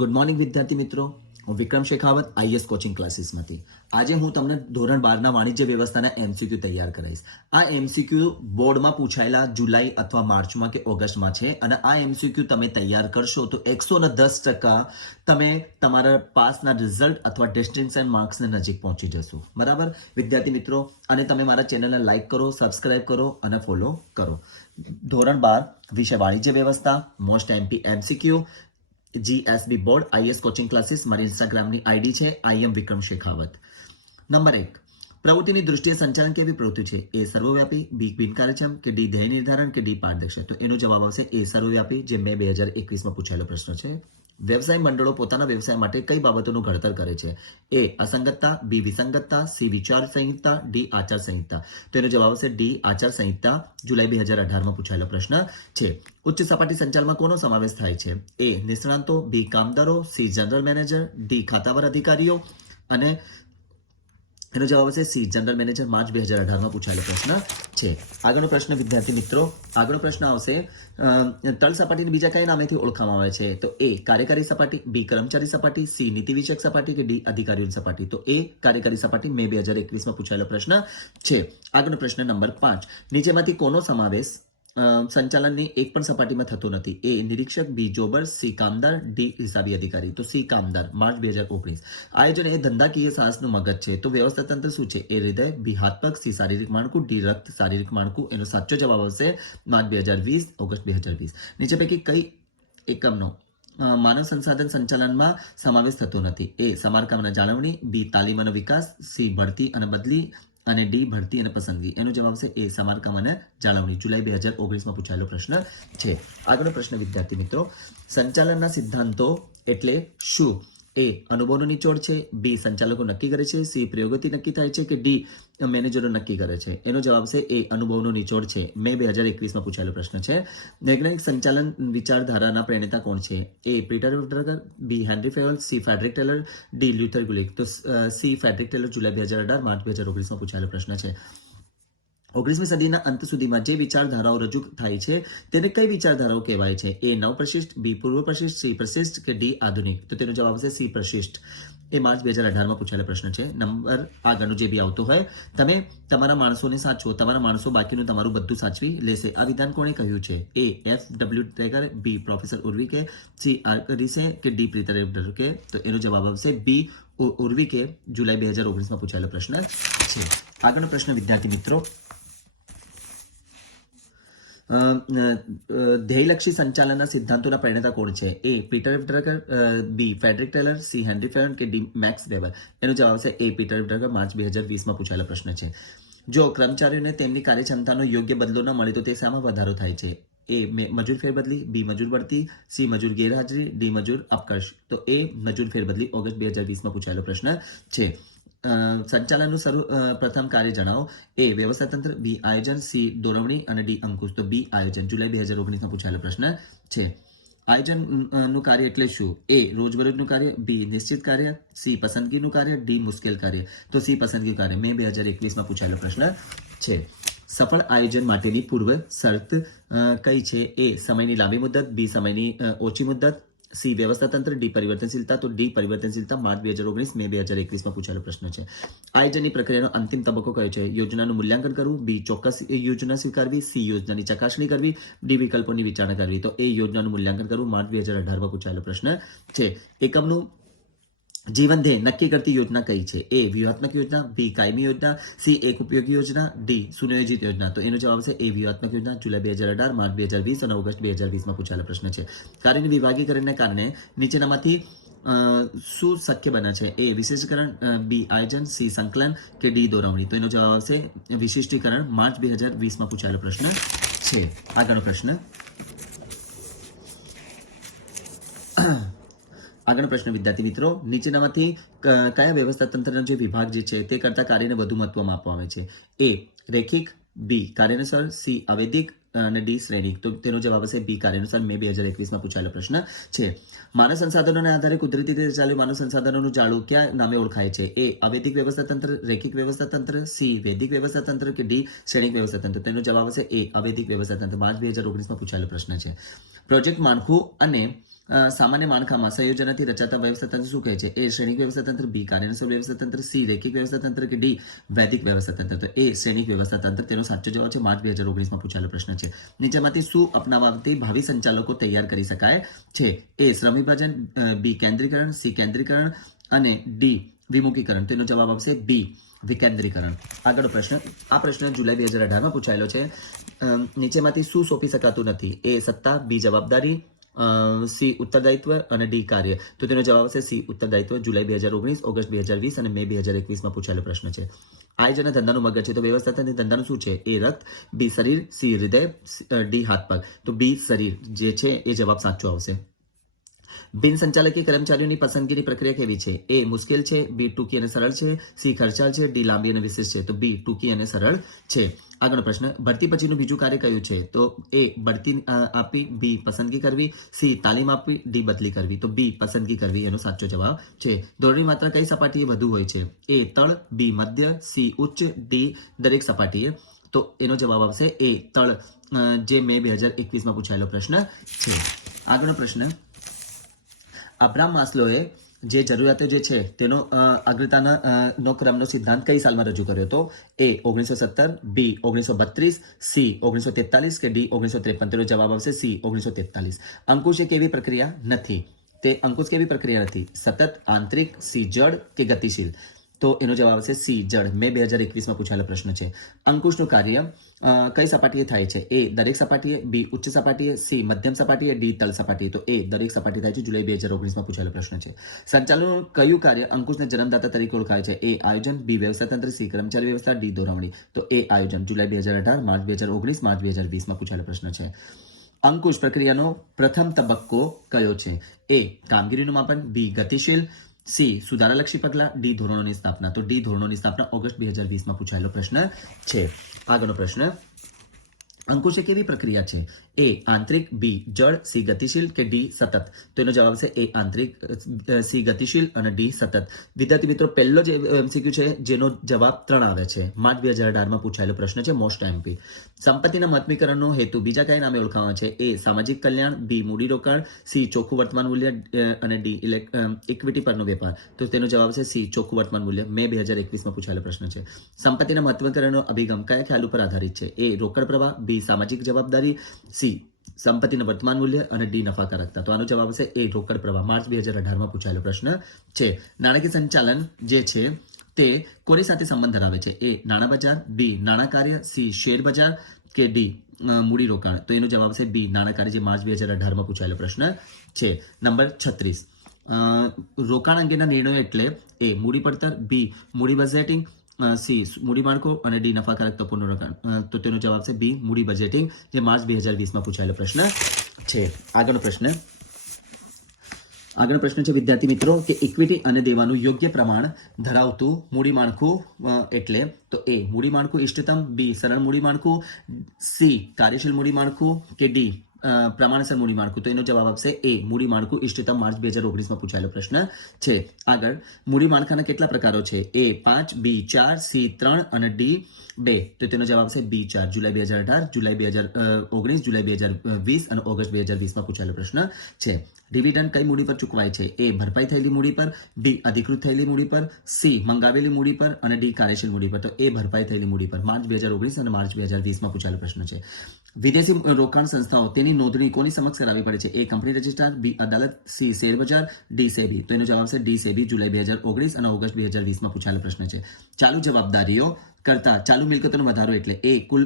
Good morning વિદ્યાર્થી મિત્રો, હું વિક્રમ શેખાવત આઈએસ કોચિંગ ક્લાસીસમાંથી. આજે હું તમને ધોરણ 12ના વાણિજ્ય વ્યવસ્થાના એમસીક્યુ તૈયાર કરીશ. આ એમસીક્યુ બોર્ડમાં પૂછાયેલા જુલાઈ અથવા માર્ચમાં કે ઓગસ્ટમાં છે અને આ એમસીક્યુ તમે તૈયાર કરશો તો 110% તમે તમારા પાસના રિઝલ્ટ અથવા ડેસ્ટિનેશન માર્ક્સને નજીક પહોંચી જશો. બરાબર વિદ્યાર્થી મિત્રો, અને તમે મારા ચેનલને લાઈક કરો, સબસ્ક્રાઇબ કરો અને ફોલો કરો. ધોરણ 12 વિષય વાણિજ્ય વ્યવસ્થા, most MP MCQ, GSB board IS coaching classes. મારી ઇન્સ્ટાગ્રામની આઈડી છે આઈ એમ વિક્રમ શેખાવત. નંબર 1, પ્રવૃત્તિની દૃષ્ટિએ સંચાલન કેવી પ્રવૃત્તિ છે? એ સર્વવ્યાપી, બી બિનકાર્યક્ષમ કે ડી ધ્યેય નિર્ધારણ કે ડી પારદર્શક? તો એનો જવાબ આવશે એ સર્વવ્યાપી, જે મે 2021માં પૂછાયેલો પ્રશ્ન છે. વ્યવસાય મંડળો પોતાના વ્યવસાય માટે કઈ બાબતોનું ઘડતર કરે છે? એ અસંગતતા, બી વિસંગતતા, સી વિચાર સંહિતા, ડી આચાર સંહિતા? તો એનો જવાબ આવશે ડી આચાર સંહિતા. જુલાઈ 2018માં પૂછાયેલો પ્રશ્ન છે. ઉચ્ચ સપાટી સંચાલનમાં કોનો સમાવેશ થાય છે? એ નિષ્ણાંતો, બી કામદારો, સી જનરલ મેનેજર, ડી ખાતાવાર અધિકારીઓ? અને એનો જવાબ આવશે સી જનરલ મેનેજર. માર્ચ 2018માં પૂછાયેલો પ્રશ્ન છે. આગળનો પ્રશ્ન વિદ્યાર્થી મિત્રો, આગળનો પ્રશ્ન આવશે તળ સપાટીને બીજા કયા નામેથી ઓળખવામાં આવે છે? તો એ કાર્યકારી સપાટી, બી કર્મચારી સપાટી, સી નીતિ વિષયક સપાટી કે ડી અધિકારીઓની સપાટી? તો એ કાર્યકારી સપાટી. મે 2021માં પૂછાયેલો પ્રશ્ન છે. આગળનો પ્રશ્ન નંબર 5, નીચેમાંથી કોનો સમાવેશ સંચાલનની એક પણ સપાટીમાં થતો નથી? એ નિરીક્ષક, બી જોબર, સી કામદાર, ડી હિસાબી અધિકારી? તો સી કામદાર. માર્ચ 2019. આયોજન એ ધંધાકીય સાહસનું મગજ છે. તો વ્યવસ્થા તંત્ર શું છે? એ હૃદય, બી હાથ પગ, સી શારીરિક માળખું, ડી રક્ત શારીરિક માળખું? એનો સાચો જવાબ આવશે માર્ચ 2020, ઓગસ્ટ 2020. નીચે પૈકી કઈ એકમનો માનવ સંસાધન સંચાલનમાં સમાવેશ થતો નથી? એ સમારકામ અને જાળવણી, બી તાલીમ અને વિકાસ, સી ભરતી અને બદલી અને ડી ભરતી અને પસંદગી? એનો જવાબ છે એ સમારકામ અને જાળવણી. જુલાઈ 2019માં પૂછાયેલો પ્રશ્ન છે. આગળનો પ્રશ્ન વિદ્યાર્થી મિત્રો, સંચાલનના સિદ્ધાંતો એટલે શું? એ અનુભવનો નિચોડ છે, બી સંચાલકો નક્કી કરે છે, સી પ્રયોગોથી નક્કી થાય છે કે ડી મેનેજરો નક્કી કરે છે? એનો જવાબ છે એ અનુભવનો નિચોડ છે. મે 2021માં પૂછાયેલો પ્રશ્ન છે. વૈજ્ઞાનિક સંચાલન વિચારધારાના પ્રેરણા કોણ છે? A Peter Drucker, B Henri Fayol, C Frederick Taylor, D Luther Gulick? તો સી ફેડરિક ટેલર. જુલાઈ 2018, માર્ચ 2019માં પૂછાયેલો પ્રશ્ન છે. 19મી સદીના અંત સુધીમાં જે વિચારધારાઓ રજૂ થાય છે તેને કઈ વિચારધારાઓ કહેવાય છે? એ નવપ્રશિષ્ટ, બી પૂર્વ પ્રશિષ્ટ, સી પ્રશિષ્ટ કે ડી આધુનિક? તો તેનો જવાબ આવશે સી પ્રશિષ્ટ. એ માર્ચ 2018માં પૂછાયેલો પ્રશ્ન છે. નંબર આગળનો જે બી આવતો હોય, તમે તમારા માણસોને સાચવો, તમારા માણસો બાકીનું તમારું બધું સાચવી લેશે. આ વિધાન કોણે કહ્યું છે? એ એફ ડબલ્યુ ટેગર, બી પ્રોફેસર ઉર્વિકે, સી આર રીસે કે ડી પ્રીટર કે? તો એનો જવાબ આવશે બી ઉર્વિકે. જુલાઈ 2019માં પૂછાયેલો પ્રશ્ન છે. આગળનો પ્રશ્ન વિદ્યાર્થી મિત્રો, ધ્યેયલક્ષી સંચાલનના સિદ્ધાંતોના પ્રેરણા કોણ છે? A Peter Drucker, B Frederick Taylor, C henry ફેવન કે ડી મેક્સ વેબર? એનો જવાબ છે એ પીટર ડ્રગર. માર્ચ 2020માં પૂછાયેલો પ્રશ્ન છે. જો કર્મચારીઓને તેમની કાર્યક્ષમતાનો યોગ્ય બદલો ન મળે તો તે શામાં વધારો થાય છે? એ મજૂર ફેરબદલી, બી મજૂર બઢતી, સી મજૂર ગેરહાજરી, ડી મજૂર અપકર્ષ? તો એ મજૂર ફેરબદલી. ઓગસ્ટ 2020માં પૂછાયેલો પ્રશ્ન છે. સંચાલનનું પ્રથમ કાર્ય જણાવો. એ વ્યવસ્થાતંત્ર, બી આયોજન, સી દોરવણી અને ડી અંકુશ? તો બી આયોજન. જુલાઈ 2019માં પૂછાયેલો પ્રશ્ન છે. આયોજનનું કાર્ય એટલે શું? એ રોજબરોજનું કાર્ય, બી નિશ્ચિત કાર્ય, સી પસંદગીનું કાર્ય, ડી મુશ્કેલ કાર્ય? તો સી પસંદગી કાર્ય. મે 2021માં પૂછાયેલો પ્રશ્ન છે. સફળ આયોજન માટેની પૂર્વ શરત કઈ છે? એ સમયની લાંબી મુદત, બી સમયની ઓછી મુદત, સી વ્યવસ્થાતંત્ર, ડી પરિવર્તનશીલતા? તો ડી પરિવર્તનશીલતા. માર્ચ 2019, મે 2021માં પૂછાયેલો પ્રશ્ન છે. આયોજનની પ્રક્રિયાનો અંતિમ તબક્કો કયો છે? યોજનાનું મૂલ્યાંકન કરવું, બી ચોક્કસ યોજના સ્વીકારવી, સી યોજનાની ચકાસણી કરવી, ડી વિકલ્પોની વિચારણા કરવી? તો એ યોજનાનું મૂલ્યાંકન કરવું. માર્ચ 2018માં પૂછાયેલો પ્રશ્ન છે. એકમનું જીવન ધ્યેય નક્કી કરતી યોજના કઈ છે? એ વ્યૂહાત્મક યોજના, બી કાયમી યોજના, સી એક ઉપયોગી યોજના, ડી સુનિયોજિત યોજના? તો એનો જવાબ છે એ વ્યૂહાત્મક યોજના. જુલાઈ 2018, માર્ચ 2020 અને ઓગસ્ટ 2020માં પૂછાયેલો પ્રશ્ન છે. કાર્યની વિભાગીકરણને કારણે નીચેનામાંથી શું શક્ય બને છે? એ વિશેષીકરણ, બી આયોજન, સી સંકલન કે ડી દોરવણી? તો એનો જવાબ આવશે વિશિષ્ટીકરણ. માર્ચ 2020માં પૂછાયેલો પ્રશ્ન છે. આગળનો પ્રશ્ન, આગળનો પ્રશ્ન વિદ્યાર્થી મિત્રો, નીચેનામાંથી કયા વ્યવસ્થાતંત્રનો જે વિભાગ જે છે તે કરતા કાર્યને વધુ મહત્વ આપવામાં આવે છે? એ રેખિક, બી કાર્યાનુસાર, સી અવૈધિક અને ડી શ્રેણિક? તો તેનો જવાબ હશે બી કાર્યાનુસાર. મે 2021માં પૂછાયેલો પ્રશ્ન છે. માનવ સંસાધનોના આધારે કુદરતી રીતે ચાલુ માનવ સંસાધનોનું જાળું કયા નામે ઓળખાય છે? એ અવૈધિક વ્યવસ્થાતંત્ર, રેખિક વ્યવસ્થાતંત્ર, સી વૈદિક વ્યવસ્થાતંત્ર કે ડી શ્રેણિક વ્યવસ્થાતંત્ર? તેનો જવાબ હશે એ અવૈધિક વ્યવસ્થાતંત્ર. માર્ચ 2019માં પૂછાયેલો પ્રશ્ન છે. પ્રોજેક્ટ માળખું અને સામાન્ય માળખામાં સંયોજનથી રચાતા વ્યવસ્થાતંત્ર શું કહે છે? એ શ્રેણિક વ્યવસ્થાતંત્ર, બી કાર્યાનુસાર વ્યવસ્થાતંત્ર, સી રેખિક વ્યવસ્થાતંત્ર કે ડી વૈદિક વ્યવસ્થાતંત્ર. તો એ શ્રેણિક વ્યવસ્થાતંત્ર તેનો સાચો જવાબ છે. માર્ચ 2019માં પૂછાયેલો પ્રશ્ન છે. નીચેમાંથી શું અપનાવવાથી ભાવિ સંચાલકો તૈયાર કરી શકાય છે? એ શ્રમ વિભાજન, બી કેન્દ્રીકરણ, સી કેન્દ્રીકરણ અને ડી વિમુખીકરણ. તેનો જવાબ આવશે બી વિકેન્દ્રીકરણ. આગળનો પ્રશ્ન, આ પ્રશ્ન જુલાઈ 2018માં પૂછાયેલો છે. નીચેમાંથી શું સોંપી શકાતું નથી? એ સત્તા, બી જવાબદારી, સી ઉત્તરદાયિત્વ અને ડી કાર્ય. તો તેનો જવાબ આવશે સી ઉત્તરદાયિત્વ. જુલાઈ 2019, ઓગસ્ટ 2020 અને મે 2021માં પૂછાયેલો પ્રશ્ન છે. આયોજન અને ધંધાનું મગજ છે, તો વ્યવસ્થાપન ધંધાનું શું છે? એ રક્ત, બી શરીર, સી હૃદય, ડી હાથ પગ. તો બી શરીર જે છે એ જવાબ સાચો આવશે. બિન સંચાલકીય કર્મચારીઓની પસંદગીની પ્રક્રિયા કેવી છે? એ મુશ્કેલ છે, બી ટૂંકી અને સરળ છે, સી ખર્ચાળ છે, ડી લાંબી અને વિશેષ છે. તો બી ટૂંકી અને સરળ છે. આગળનો પ્રશ્ન, ભરતી પછીનું બીજું કાર્ય કયું છે? તો એ બઢતી આપવી, બી પસંદગી કરવી, સી તાલીમ આપવી, ડી બદલી કરવી. તો બી પસંદગી કરવી એનો સાચો જવાબ છે. ધોરણની માત્રા કઈ સપાટીએ વધુ હોય છે? એ તળ, બી મધ્ય, સી ઉચ્ચ, ડી દરેક સપાટીએ. તો એનો જવાબ આવશે એ તળ, જે મે 2021માં પૂછાયેલો પ્રશ્ન છે. આગળનો પ્રશ્ન, અબ્રાહમ માસ્લોએ જે જરૂરિયાતો જે છે તેનો અગ્રતાનો ક્રમનો સિદ્ધાંત કઈ સાલમાં રજૂ કર્યો હતો? એ 1917, બી 1932, સી 1943 કે ડી 1953. તેનો જવાબ આવશે સી 1943. અંકુશ એક એવી પ્રક્રિયા નથી. તે અંકુશ કેવી પ્રક્રિયા નથી? સતત, આંતરિક, સી જડ કે ગતિશીલ. તો એનો જવાબ આવશે સી જડ. મે 2021માં પૂછાયેલો પ્રશ્ન છે. અંકુશનું કાર્ય કઈ સપાટીએ થાય છે? એ દરેક સપાટીએ, બી ઉચ્ચ સપાટીએ, સી મધ્યમ સપાટીએ, ડી તળ સપાટીએ. તો એ દરેક સપાટી થાય છે. જુલાઈ 2019માં પૂછાયેલો પ્રશ્ન છે. સંચાલનનું કયું કાર્ય અંકુશને જન્મદાતા તરીકે ઓળખાય છે? એ આયોજન, બી વ્યવસ્થાતંત્ર, સી કર્મચારી વ્યવસ્થા, ડી દોરવણી. તો એ આયોજન. જુલાઈ 2018, માર્ચ 2019, માર્ચ 2020માં પૂછાયેલો પ્રશ્ન છે. અંકુશ પ્રક્રિયાનો પ્રથમ તબક્કો કયો છે? એ કામગીરીનું માપન, બી ગતિશીલ, સી સુધારાલક્ષી પગલાં, ડી ધોરણોની સ્થાપના. તો ડી ધોરણોની સ્થાપના ઓગસ્ટ 2020માં પૂછાયેલો પ્રશ્ન છે. આગળનો પ્રશ્ન, અંકુશ એક એવી પ્રક્રિયા છે? એ આંતરિક, બી જળ, સી ગતિશીલ કે ડી સતત. તો એનો જવાબ છે એ આંતરિક, સી ગતિશીલ અને ડી સતત. વિદ્યાર્થી મિત્રો, પહેલો જે એમસીક્યુ છે જેનો જવાબ 3 આવે છે. માર્ચ 2018માં પૂછાયેલો પ્રશ્ન છે. Most MP. સંપત્તિના મહત્મીકરણનો હેતુ બીજા કયા નામે ઓળખાવા છે? એ સામાજિક કલ્યાણ, બી મૂડીરોકાણ, સી ચોખ્ખું વર્તમાન મૂલ્ય અને ડી ઇક્વિટી પરનો વેપાર. તો તેનો જવાબ છે સી ચોખ્ખું વર્તમાન મૂલ્ય. મે 2021માં પૂછાયેલો પ્રશ્ન છે. સંપત્તિના મહત્મીકરણનો અભિગમ કયા ખ્યાલ ઉપર આધારિત છે? એ રોકડ પ્રવાહ, બી સામાજિક જવાબદારી, સી સંપત્તિનું વર્તમાન મૂલ્ય અને ડી નફાકારકતા. તો આનો જવાબ છે એ રોકડ પ્રવાહ. માર્ચ 2018માં પૂછાયેલો પ્રશ્ન છે. નાણાકીય સંચાલન જે છે તે કોની સાથે સંબંધ ધરાવે છે? એ નાણાં બજાર, બી નાણાં કાર્ય, સી શેર બજાર કે ડી મૂડી રોકાણ. તો એનો જવાબ છે બી નાણાં કાર્ય, જે માર્ચ 2018માં પૂછાયેલો પ્રશ્ન છે. નંબર 36, રોકાણ અંગેના નિર્ણયો એટલે એ મૂડી પડતર, બી મૂડી બજેટિંગ, સી મૂડી માળખું અને ડી નફાકારકતા પુનરોકાણ. તો તેનો જવાબ છે બી મૂડી બજેટિંગ, જે માર્ચ 2020માં પૂછાયેલો પ્રશ્ન છે. આગળનો પ્રશ્ન છે વિદ્યાર્થી મિત્રો કે ઇક્વિટી અને દેવાનું યોગ્ય પ્રમાણ ધરાવતું મૂડી માળખું એટલે? તો એ મૂડી માળખું ઇષ્ટતમ, બી સરળ મૂડી માળખું, સી કાર્યશીલ મૂડી માળખું કે ડી પ્રમાણસર મૂડી માળખું. તો એનો જવાબ આપશે એ મૂડી માળખું ઇષ્ટતમ. માર્ચ 2019માં પૂછાયેલો પ્રશ્ન છે. આગળ, મૂડી માળખાના કેટલા પ્રકારો છે? એ 5, બી 4, સી 3 અને ડી 2. તો તેનો જવાબ છે બી 4. જુલાઈ 2018, જુલાઈ 2019, જુલાઈ 2020 અને ઓગસ્ટ 2020માં પૂછાયેલો પ્રશ્ન છે. ડિવિડન્ડ કઈ મૂડી પર ચૂકવાય છે? એ ભરપાઈ થયેલી મૂડી પર, બી અધિકૃત થયેલી મૂડી પર, સી મંગાવેલી મૂડી પર અને ડી કાર્યશીલ મૂડી પર. તો એ ભરપાઈ થયેલી મૂડી પર. માર્ચ 2019 અને માર્ચ 2020માં પૂછાયેલો પ્રશ્ન છે. વિદેશી રોકાણ સંસ્થાઓ તેની નોંધણી કોની સમક્ષ કરાવવી પડે છે? એ કંપની રજિસ્ટ્રાર, બી અદાલત, સી શેર બજાર, ડી સેબી. તો એનો જવાબ છે ડી સેબી. જુલાઈ 2019 અને ઓગસ્ટ 2020માં પૂછાયેલો પ્રશ્ન છે. ચાલુ જવાબદારીઓ કરતા ચાલુ મિલકતોનો વધારો એટલે? એ કુલ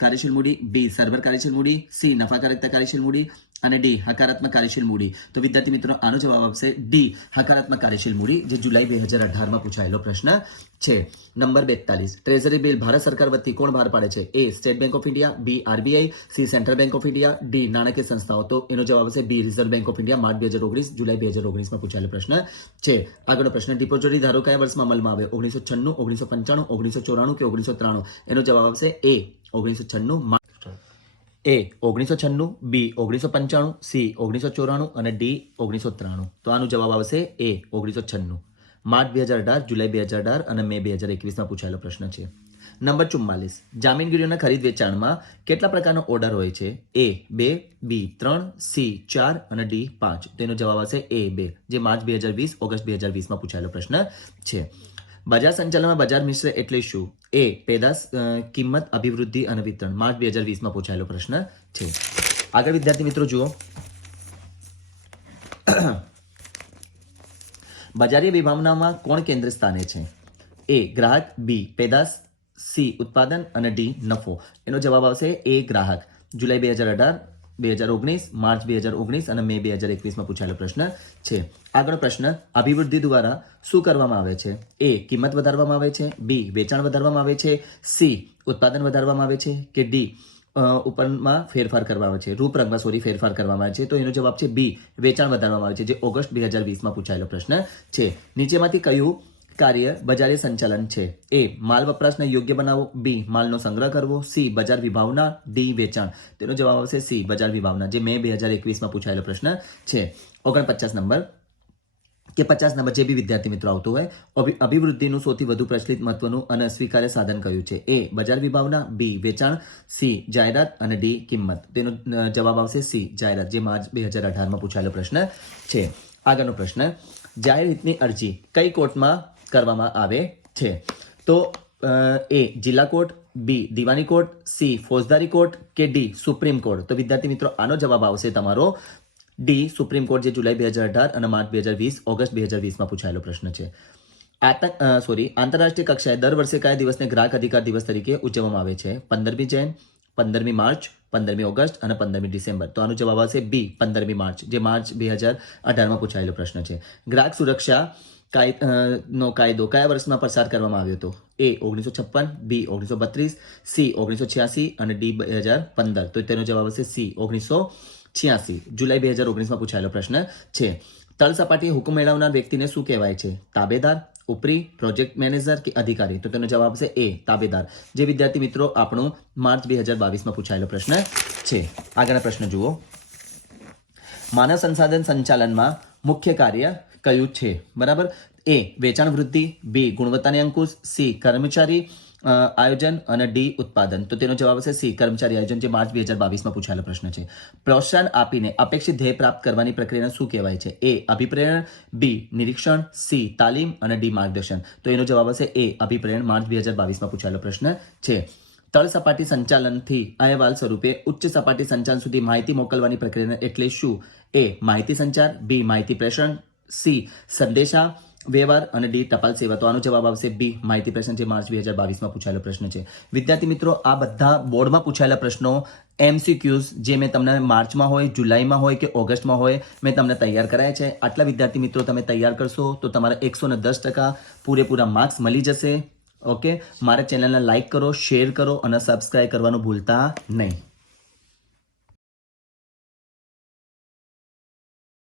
કાર્યશીલ મૂડી, બી સર્વર કાર્યશીલ મૂડી, સી નફાકારકતા કાર્યશીલ મૂડી અને ડી હકારાત્મક કાર્યશીલ મૂડી. તો વિદ્યાર્થી મિત્રો, આનો જવાબ આવશે ડી હકારાત્મક કાર્યશીલ મૂડી, જે જુલાઈ 2018માં પૂછાયેલો પ્રશ્ન છે. નંબર 42, ટ્રેઝરી બિલ ભારત સરકાર વતી કોણ બહાર પાડે છે? A State Bank of India, B RBI, C Central Bank of India, D નાણાકીય સંસ્થાઓ. તો એનો જવાબ આવશે B Reserve Bank of India. માર્ચ 2019, જુલાઈ 2019માં પૂછાયેલો પ્રશ્ન છે. આગળનો પ્રશ્ન, ડિપોઝિટરી ધારો કયા વર્ષમાં અમલમાં આવે? 1996, 1995, 1994 કે 1993? એનો જવાબ આવશે એ 1996. એ 1996, બી 1995, સી 1994 અને ડી 1993. તો આનો જવાબ આવશે એ 1996. માર્ચ 2018, જુલાઈ 2018 અને મે 2021માં પૂછાયેલો પ્રશ્ન છે. નંબર 44, જામીનગીરીઓના ખરીદ વેચાણમાં કેટલા પ્રકારનો ઓર્ડર હોય છે? A 2, B 3, C 4 અને D 5. તેનો જવાબ આવશે A 2, જે માર્ચ 2020 ઓગસ્ટ 2020માં પૂછાયેલો પ્રશ્ન છે. બજાર સંચાલનમાં બજાર મિશ્ર એટલે શું? A પેદાશ, કિંમત, અભિવૃદ્ધિ અને વિતરણ. માર્ચ 2020માં પૂછાયેલો પ્રશ્ન છે. આગળ વિદ્યાર્થી મિત્રો જુઓ, બજારીય વિભાવનામાં કોણ કેન્દ્ર સ્થાને છે? A ગ્રાહક, B પેદાશ, C ઉત્પાદન અને D નફો. એનો જવાબ આવશે A ગ્રાહક. જુલાઈ 2018, 2019, માર્ચ 2019 અને મે 2021માં પૂછાયેલો પ્રશ્ન છે. આગળ પ્રશ્ન, અભિવૃદ્ધિ દ્વારા શું કરવામાં આવે છે? A કિંમત વધારવામાં આવે છે, B વેચાણ વધારવામાં આવે છે, C ઉત્પાદન વધારવામાં આવે છે કે D ઉપરમાં ફેરફાર કરવામાં આવે છે, રૂપરંગમાં ફેરફાર કરવામાં આવે છે. તો એનો જવાબ છે B વેચાણ વધારવામાં આવે છે, જે ઓગસ્ટ 2020માં પૂછાયેલો પ્રશ્ન છે. નીચેમાંથી કયું કાર્ય બજારી સંચાલન છે? A માલ વપરાશને યોગ્ય બનાવવો, B માલનો સંગ્રહ કરવો, C બજાર વિભાવના, D વેચાણ. તેનો જવાબ આવશે C બજાર વિભાવના, જે મે 2021માં પૂછાયેલો પ્રશ્ન છે. 49 નંબર કે 50 નંબર જે બી વિદ્યાર્થી મિત્રો આવતો હોય, અભિવૃદ્ધિનું સૌથી વધુ પ્રચલિત, મહત્વનું અને સ્વીકાર્ય સાધન કયું છે? A બજાર વિભાવના, B વેચાણ, C જાહેરાત અને D કિંમત. તેનો જવાબ આવશે C જાહેરાત, જે માર્ચ 2018માં પૂછાયેલો પ્રશ્ન છે. આગળનો પ્રશ્ન, જાહેર હિતની અરજી કઈ કોર્ટમાં કરવામાં આવે છે? તો A જિલ્લા કોર્ટ, B દીવાની કોર્ટ, C ફોજદારી કોર્ટ કે D સુપ્રીમ કોર્ટ. તો વિદ્યાર્થી મિત્રો આનો જવાબ આવશે તમારો D સુપ્રીમ કોર્ટ, જે જુલાઈ 2018 અને માર્ચ 2020 ઓગસ્ટ 2020માં પૂછાયેલો પ્રશ્ન છે. આંતરરાષ્ટ્રીય કક્ષાએ દર વર્ષે કયા દિવસને ગ્રાહક અધિકાર દિવસ તરીકે ઉજવવામાં આવે છે? 15મી જૈન, 15મી માર્ચ, 15મી ઓગસ્ટ અને 15મી ડિસેમ્બર. તો આનો જવાબ આવશે B 15મી માર્ચ, જે માર્ચ 2018માં પૂછાયેલો પ્રશ્ન છે. ગ્રાહક સુરક્ષા નો કાયદો કયા વર્ષમાં પસાર કરવામાં આવ્યો હતો? A 1956, B 1932, C 1986 અને D 2015. તો તેનો જવાબ આવશે C 1986, જુલાઈ 2019માં પૂછાયેલો પ્રશ્ન છે. તળ સપાટીએ હુકમ મેળવનાર વ્યક્તિને શું કહેવાય છે? તાબેદાર, ઉપરી, પ્રોજેક્ટ મેનેજર કે અધિકારી. તો તેનો જવાબ આવશે A તાબેદાર, જે વિદ્યાર્થી મિત્રો આપણું માર્ચ 2022માં પૂછાયેલો પ્રશ્ન છે. આગળના પ્રશ્ન જુઓ, માનવ સંસાધન સંચાલનમાં મુખ્ય કાર્ય કયું છે? બરાબર. A વેચાણ વૃદ્ધિ, B ગુણવત્તાની અંકુશ, C કર્મચારી આયોજન અને D ઉત્પાદન. તો તેનો જવાબ આવશે C કર્મચારી આયોજન, જે માર્ચ 2022માં પૂછાયેલો પ્રશ્ન છે. પ્રોત્સાહન આપીને અપેક્ષિત ધ્યેય પ્રાપ્ત કરવાની પ્રક્રિયાને શું કહેવાય છે? A અભિપ્રેરણ, B નિરીક્ષણ, C તાલીમ અને D માર્ગદર્શન. તો એનો જવાબ આવશે A અભિપ્રેરણ, માર્ચ 2022માં પૂછાયેલો પ્રશ્ન છે. તળ સપાટી સંચાલનથી અહેવાલ સ્વરૂપે ઉચ્ચ સપાટી સંચાલન સુધી માહિતી મોકલવાની પ્રક્રિયા એટલે શું? A માહિતી સંચાર, B માહિતી પ્રેષણ, C સંદેશા વ્યવહાર અને D ટપાલ સેવા. તો આનો જવાબ આવશે B માહિતી પ્રેષણ, જે માર્ચ 2022માં પૂછાયેલો પ્રશ્ન છે. વિદ્યાર્થી મિત્રો, આ બધા બોર્ડમાં પૂછાયેલા પ્રશ્નો MCQs જે મેં તમને માર્ચમાં હોય, જુલાઈમાં હોય કે ઓગસ્ટમાં હોય, મેં તમને તૈયાર કરાયા છે. આટલા વિદ્યાર્થી મિત્રો તમે તૈયાર કરશો તો તમારા 110% પૂરેપૂરા માર્ક્સ મળી જશે. ઓકે, મારા ચેનલને લાઈક કરો, શેર કરો અને સબસ્ક્રાઇબ કરવાનું ભૂલતા નહીં.